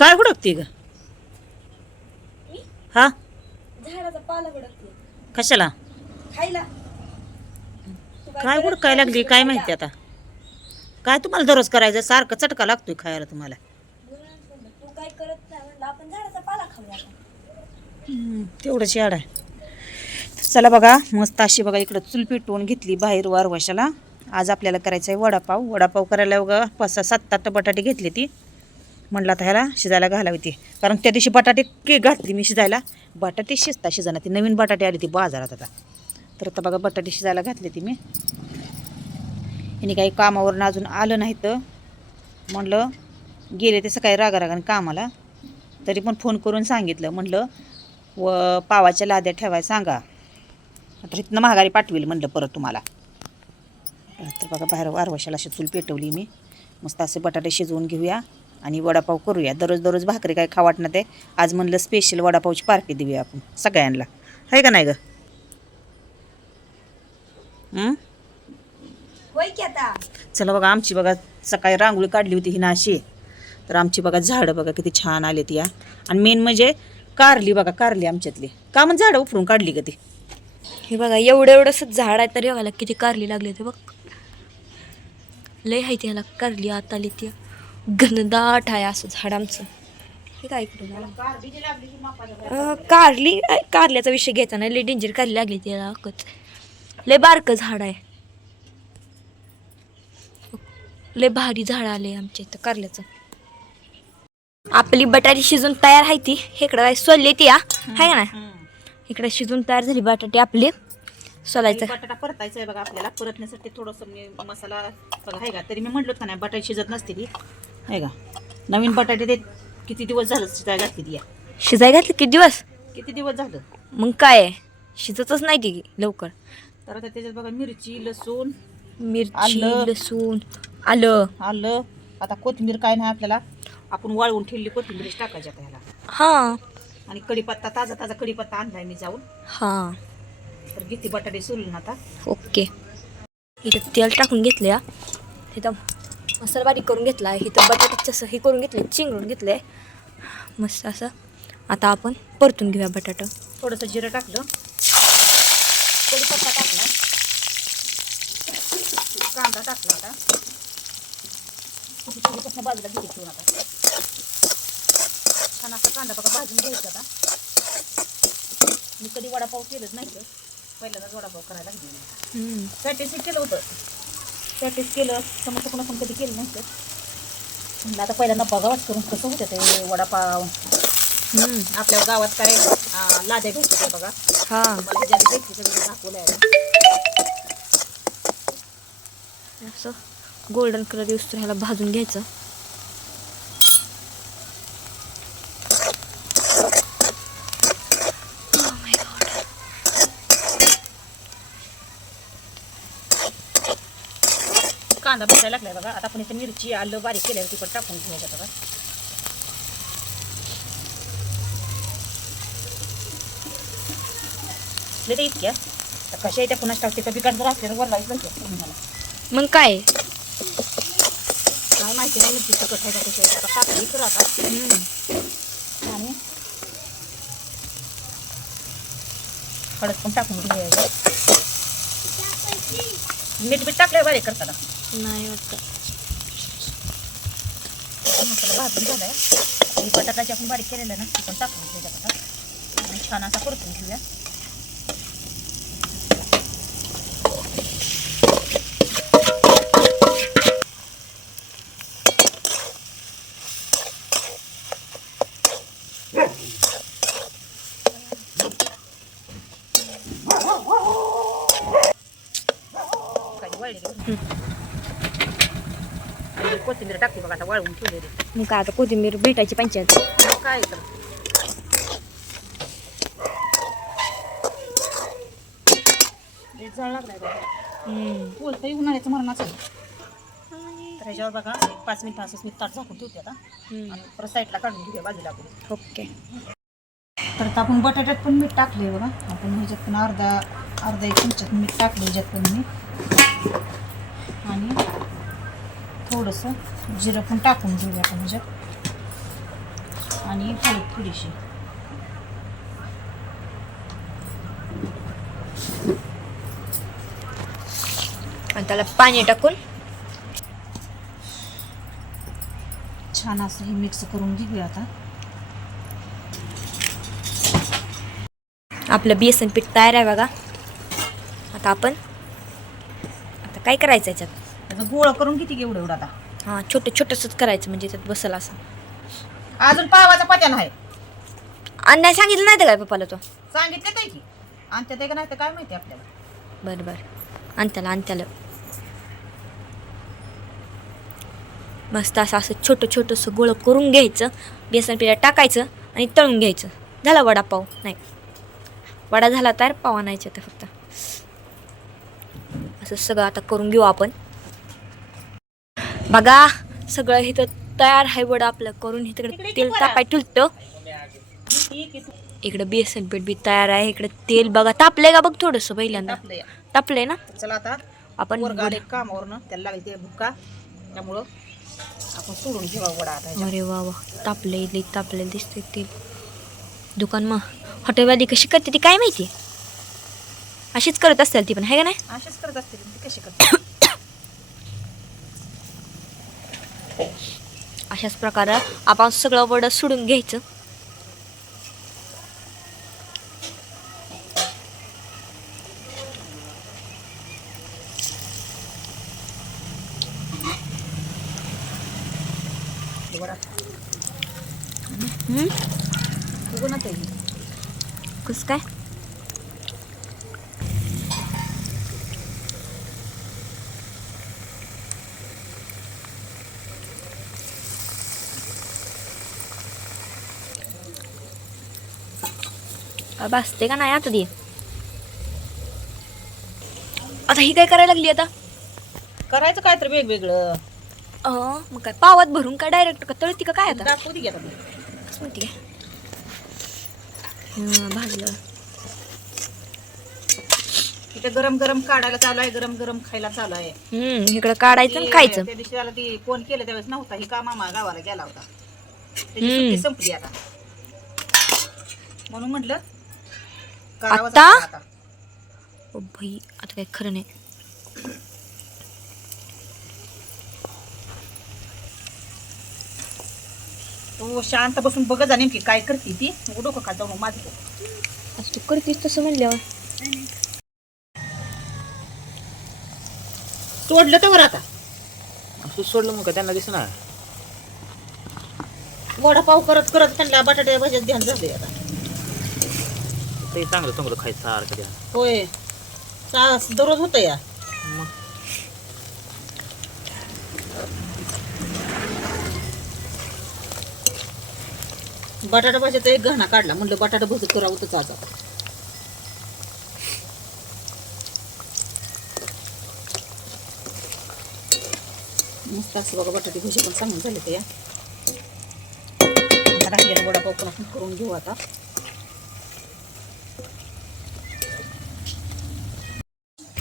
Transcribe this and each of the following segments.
काय हुडकते ग? हा? झाडाचा पाला हुडकते. कशाला? खायला. तू काय करत हुडकाय लागली काय खायला? माहिती आता? काय तुम्हाला दररोज करायचं? सारखं चटका लागतोय खायला तुम्हाला. म्हणूनच म्हणलं, तू काय करत नाही म्हणलं आपण झाडाचा पाला खाऊया आता. हम्म, तेवढंच याड आहे. चला बघा मस्त अशी बघा इकडं चूल पेटवून घेतली बाहेर वारवाशाला. आज आपल्याला करायचं आहे वडापाव. वडापाव करायला बघा पाच सहा सात आठ बटाटे घेतले ती. म्हणलं आता ह्याला शिजायला घालावी ती. कारण त्या दिवशी बटाटे के घातली मी शिजायला. बटाटे शिजता शिजाना ती. नवीन बटाटे आली ती बाजारात आता. तर आता बघा बटाटे शिजायला घातले ती मी. यांनी काही कामावरून अजून आलं नाही तर म्हणलं गेले ते सकाळी रागारागाने कामाला. तरी पण फोन करून सांगितलं. म्हणलं व पावाच्या लाद्या ठेवाय सांगा. आता इथनं महागारी पाठवेल म्हणलं परत तुम्हाला. तर बघा बाहेर वारवशाला अशी चूल पेटवली मी. मस्त असे बटाटे शिजवून घेऊया. आणि वडापाव करूया. दररोज दररोज भाकरी काय खा वाटणार ते? आज म्हणलं स्पेशल वडापावची पार्टी देऊया आपण सगळ्यांना. आहे का नाही ग? चला बघा आमची बघा सकाळी रांगोळी काढली होती ही ना अशी. तर आमची बघा झाडं बघा किती छान आली ती या. आणि मेन म्हणजे कारली बघा कारली आमच्यातली. का मग झाडं उफरून काढली का ती? हे बघा एवढं एवढंच झाड आहे तरी बघायला किती कारली लागले ते बघ. लय आहे त्याला कारली आता आली ती. घनदाट आहे असं झाड आमचं. हे काय कारली कारल्याचा विषय घ्यायचा नाही लय डेंजर कारली लागली त्याला अकच लय बारकं झाड आहे. लय भारी झाड आले आमच्या इथं कारल्याचं. आपली बटाटी शिजून तयार आहे ती. इकडं काय सोलली ती हा? आहे ना इकडे शिजून तयार झाली बटाटी आपली. सोलायचं. बटाटा परतायचा आहे बघा आपल्याला. परतण्यासाठी थोडंसं मसाला बघा आहे का? तरी मी म्हटलं का नाही बटाटे शिजत नसते ती. आहे का? नवीन बटाटे ते किती दिवस झालं शिजायला घातली ती या. शिजाय घातलं किती दिवस? किती दिवस झालं? मग काय? आहे? शिजतच नाही ती लवकर. तर आता त्याच्यात बघा मिरची लसूण मिरची आलं. लसूण आलं. आलं. आता कोथिंबीर काय नाही आपल्याला. आपण वाळवून ठेवली कोथिंबीर टाकायची आता ह्याला. हा. आणि कढीपत्ता ताजा ताजा कढीपत्ता आणलाय मी जाऊन. हा. तर किती बटाटे सोलून आता. ओके. इथं तेल टाकून घेतलं या इथं मसाला बारीक करून घेतला इथं बटाट्याचं असं हे करून घेतलं चिंगरून घेतलंय. मस्त असं. आता आपण परतून घेऊया बटाटा. थोडंसं जिरं टाकलं. कढीपत्ता टाकला. कांदा टाकला आता. कुठे कढीपत्ता बाजूला घेते ठेवून आता. छान असा कांदा बघा भाजून घ्यायचा आता. मी कधी वडापाव केलंच नाही तर पहिल्यांदाच वडापाव करायला लागली. प्रॅक्टिस केलं होतं. प्रॅक्टिस केलं समोर कोणा पण कधी केलं नव्हतं म्हणलं आता पहिल्यांदा बघावंच करून कसं होतं ते वडापाव. आपल्या गावात काय लाद्या भेटते बघा. हा. मला ज्या भेटते सगळं दाखवलं आहे असं गोल्डन कलर यूज तर ह्याला भाजून घ्यायचं. कांदा भाजायला लागलाय बघा. आता आपण इथे मिरची आलं बारीक केल्यावर ती पण टाकून घ्यायचं बघा. ते इतक्या. तर कशा येत्या पुन्हा टाकते का बिकाट जर असल्या तर वरलाच मग काय? काय माहिती नाही मिरची तिखट आहे का कशी आहे. आता टाकली तर आता. आणि हळद पण टाकून घ्यायचं मीठ बीठ टाकलंय बारीक करताना. नाही वाटत मसाला भाजून झालाय आणि बटाटाची आपण बारीक केलेलं ना ते पण टाकून घ्यायचं आता आणि छान असा परतून घेऊया काही वाळली कोथिंबीर टाकली बघा आता वाळवून ठेवलेली. मग काय आता कोथिंबीर भेटायची पंचायत. काय तर? लय जाळ लागलाय बघा. बोलतंय उन्हाळ्याचं मरणाचं. तर ह्याच्यावर बघा एक पाच मिनिटं असंच मी ताट झाकून ठेवते आता. आणि परत साईडला काढून घेऊया बाजूला आपण. ओके. तर आता आपण बटाट्यात पण मीठ टाकले बघा. आपण ह्याच्यात पण अर्धा अर्धा एक चमच्यात मीठ टाकले ह्याच्यात पण मी. आणि थोडंसं जिरं पण टाकून घेऊया आपण ह्याच्यात आणि हळद थोडीशी. आणि त्याला पाणी टाकून छान असं हे मिक्स करून घेऊया आता. आपलं बेसन पीठ तयार आहे बघा. आता आपण आता काय करायचं याच्यात? त्याचा गोळा करून किती एवढं एवढं आता? हां छोटं छोटंसंच करायचं म्हणजे त्यात बसल असं. अजून पावाचा पत्या नाही. आणि नाही सांगितलं नाही तर काय पप्पाला तो? सांगितलं काय की. आणि त्यात एक नाही तर काय माहिती आपल्याला. बरं बरं. आणि त्याला आणि त्याला मस्त असं असं छोटं छोटंसं गोळं करून घ्यायचं. बेसन पिठात टाकायचं आणि तळून घ्यायचं. झाला वडापाव नाही. वडा झाला तर पाव आणायचे आता फक्त. असं सगळं आता करून घेऊ आपण. बघा सगळं इथं तयार आहे वडा आपलं करून इकडे तेल तापाय ठुलतं. इकडं बेसन पीठ बी तयार आहे इकडे तेल बघा. तापलंय का बघ थोडंसं पहिल्यांदा? तापलंय. ना? चला आता आपण कामावरनं त्याला लागेल ते त्यामुळं आपण सोडून घेवा वडा आता ह्याच्यात. अरे वा वा तापले लई तापले दिसते तेल. दुकान मग हॉटेलवाली कशी करते ती काय माहिती? अशीच करत असतील ती पण आहे का नाही? असेच करत असते ते कसे करते? अशाच प्रकारे आपण सगळं वडं सोडून घ्यायचं. कसं काय? भासते का नाही आता ती? आता ही काय करायला लागली आता? करायचं काय तर वेगवेगळं. अं, मग काय पावात भरून काय डायरेक्ट का? तळती का काय आता? दाखवू दे की आता. मी. असं म्हणते काय? हं, भाजलं. इथं गरम गरम काढायला चालू आहे गरम गरम खायला चालू आहे. हम्म इकडं काढायचं आणि ती- खायचं. त्या दिवशी त्याला ती फोन केलं त्यावेळेस नव्हता. ही का मामा गावाला गेला होता. त्याची हम्म. सुट्टी संपली आता. म्हणून म्हटलं करावंच आता? आता. ओ भाई आता काय खरं नाही. तू शांत बसून बघत जा नेमकी काय करते ती. मग डोकं खात जाऊ माझं. आज तू करतीस तसं म्हणल्यावर. सोडलं तर आता. असं सोडलं मग का त्यांना दिसणार? वडापाव करत करत त्यांना बटाट्या भाज्यात ध्यान झाले आता. ते चांगलं चांगलं खायचं सारखं द्या होय. सा- दररोज होतं या? मग. बटाटा भाज्याचा एक गहना काढला म्हणलं बटाटा भजी करावं तर आज आता मस्त असं बघा बटाटे भजी पण चांगले झाले ते या. आता राहिलेला वडापाव पण आपण करून घेऊ आता.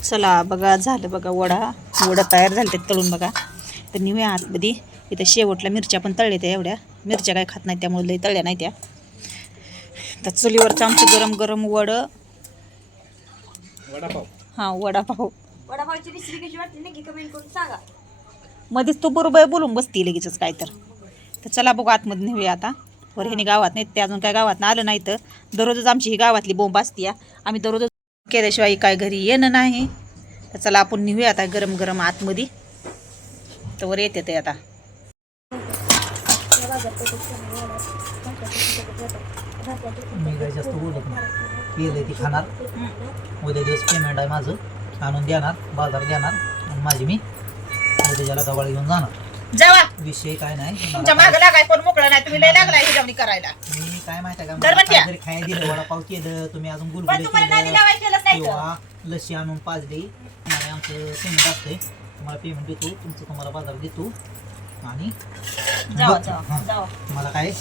चला बघा झालं बघा वडा. वडा तयार झाले ते तळून बघा. तर निव्या आतमध्ये. इथं शेवटला मिरच्या पण तळल्या त्या एवढ्या. मिरच्या काय खात नाही त्यामुळे लई तळल्या नाही त्या. तर चुलीवरचं आमचं गरम गरम वड. हां वडापाव. वडापावची रेसिपी कशी वाटली नक्की कमेंट करून सांगा. मध्येच तो बरोबर बोलून बसती लगेचच काय तर. तर चला बघू आतमध्ये नेऊया आता. वर ह्याने गावात नाहीत ते अजून काय गावात आलं नाही तर. दररोजच आमची ही गावातली बोंब असते आम्ही दररोजच केल्याशिवाय काय घरी येणं नाही. तर चला आपण नेऊया आता गरम गरम आतमध्ये. तर वर येते ते आता. मी काही जास्त बोलत नाही. केलंय ती खाणार. उद्या दिवस पेमेंट आहे माझं. आणून देणार बाजार देणार. आणि माझी मी. उद्याच्याला गवाळ घेऊन जाणार. जावा. विषय काय नाही. तुमच्या मला मागे लागाय कोण मोकळं नाही. तुम्ही लय लागलाय हिजावणी करायला. काय- मी काय माहिती आहे का? खायला दिलं वडापाव केलं तुम्ही अजून पण गुलगुले तुम्हाला नादी केलं लावायला केलंच नाही तर. किंवा लस्सी आणून पाजली. तुम्हाला आमचं पेमेंट तुम्हाला पेमेंट देतो. तुमचं तुम्हाला बाजार देतो. आणि जावा बघ- जावा. जावा. मला काय?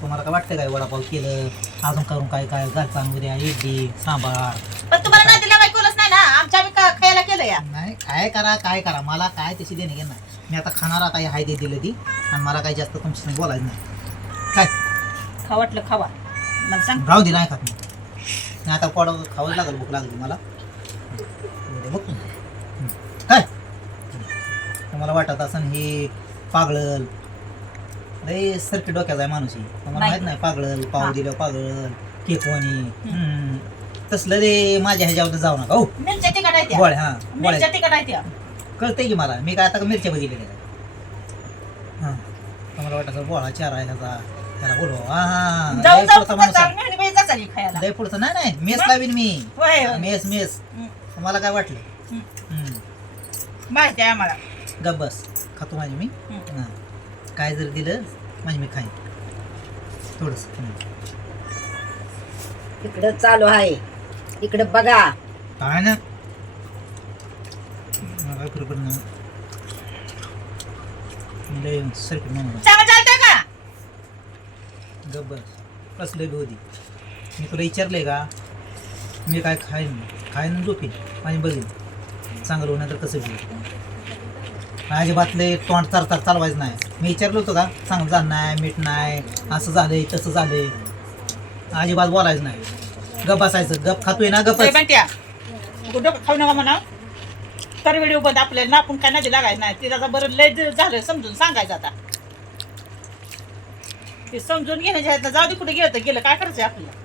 तुम्हाला काय वाटतं काय वडापाव केलं? अजून करून काय काय? घरचा उद्या इडली सांबार. पण तुम्हाला नादी लावायला नाही ना आमच्या आम्ही का- खायला केलं या? नाही काय करा काय करा. मला काय तशी देणे घेणं नाही. मी आता खाणार आता हाय दे दिलं ती आणि मला काही जास्त तुमच्याशी बोलायचं नाही. काय? खा वाटलं खावा मला सांग. राहू दे नाही खात मी. नाही आता पड खावंच लागेल भूक लागली मला. उद्या बघ. हं. काय? तुम्हाला वाटत असं हे पागळल. लय सरकी डोक्याचा आहे माणूस ही. तुम्हाला नाही. माहीत नाही पागळल पाव. दिलं पागळल केकवाणी हं. तसलं रे माझ्या ह्याच्यावर जाऊ नका हो. मिरच्या तिखट आहे त्या. गोळ्या हा मिरच्या गोळ्या तिखट आहे त्या. कळतंय की मला? मी काय आता मिरच्या बघितलेल्या हां. तुम्हाला वाटत गोळा चार आहे ह्याचा? त्याला बोलवा. हा हा जाऊ लय जाऊ पुढचा माणूस आहे. मेहंदी बाई जाचाली खायला. लय पुढचं नाही नाही मेस मग? लावीन मी. होय होय. Mess mess. हं. तुम्हाला काय वाटलं? हं. हं. माहिती आहे आम्हाला. गप बस. खातो माझी मी. हं. हां. काय जर दिलं माझी मी खाईन. थोडस. इकडं चालू आहे. इकडं बघा. काय ना मला बरोबर नाही. लय चालतंय का? बस कसलं बी होती. मी तुला विचारलंय का? मी काय खाईन खाईन आणि झोपीन माझी बघीन. चांगलं होणार तर कसं बी अजिबात लय तोंड चार चार चालवायचं नाही. मी विचारलं होतं का? चांगलं झालं नाही मीठ नाही असं झालंय तसं झालंय. अजिबात बोलायचं नाही. गप बसायचं गप खातोय ना गप डोकं खाऊ नका म्हणा तर व्हिडिओ बंद आपल्याला ना आपण काय नाही लागायचं नाही. तिला बरं लय झालं समजून सांगायचं आता. ते समजून घेण्याच्या जाऊ दे कुठे गेलं तर गेलं. काय करायचं आपल्याला?